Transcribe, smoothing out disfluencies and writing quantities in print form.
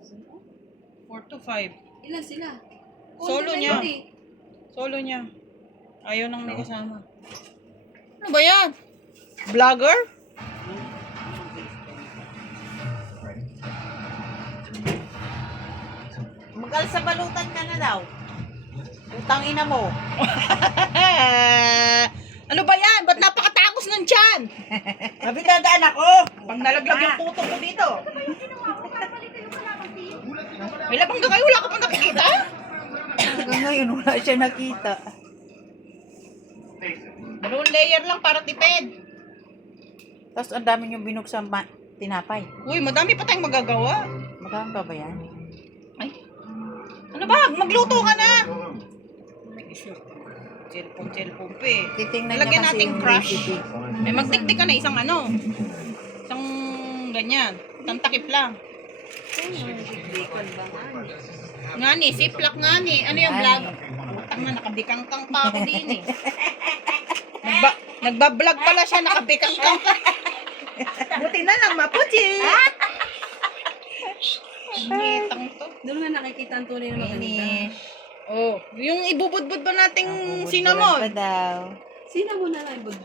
4 to 5. Ilan sila? Solo Konti niya. lang yun eh. Solo niya. Ayaw nang may kasama. Ano ba yan? Vlogger? Magal sa balutan ka na daw. Utang ina mo. Ano ba yan? Ba't napakatagos ng tiyan? Sabi dadaan ako. Pag nalaglag yung puto ko dito. May labang kayo, wala ka pa nakikita? Hanggang ngayon wala siya nakita. Dalawang layer lang para tipid. Tapos ang dami niyong binuksan tinapay. Uy, madami pa tayong magagawa. Magkano pa ba yan? Ay. Ano ba? Magluto ka na. May issue. Cellphone pa eh. Titingnan Nalagyan niya kasi natin yung crush. recipe. May magtiktik ka na isang ano. Isang ganyan. Isang takip lang. Bacon ba nga? Nga ni, siplak nga ni. Ano yung vlog? Utang na, nakabikangkang pa ako din eh. Nagba-vlog pala siya, nakabikangkang pa. Buti na lang, mapuchi. Ngitang to. Doon nga nakikita ang tunay na maganda. Finish. Oh, yung ibubudbud ba nating Bubudburan cinnamon? pa daw. Sino mo na lang budbud?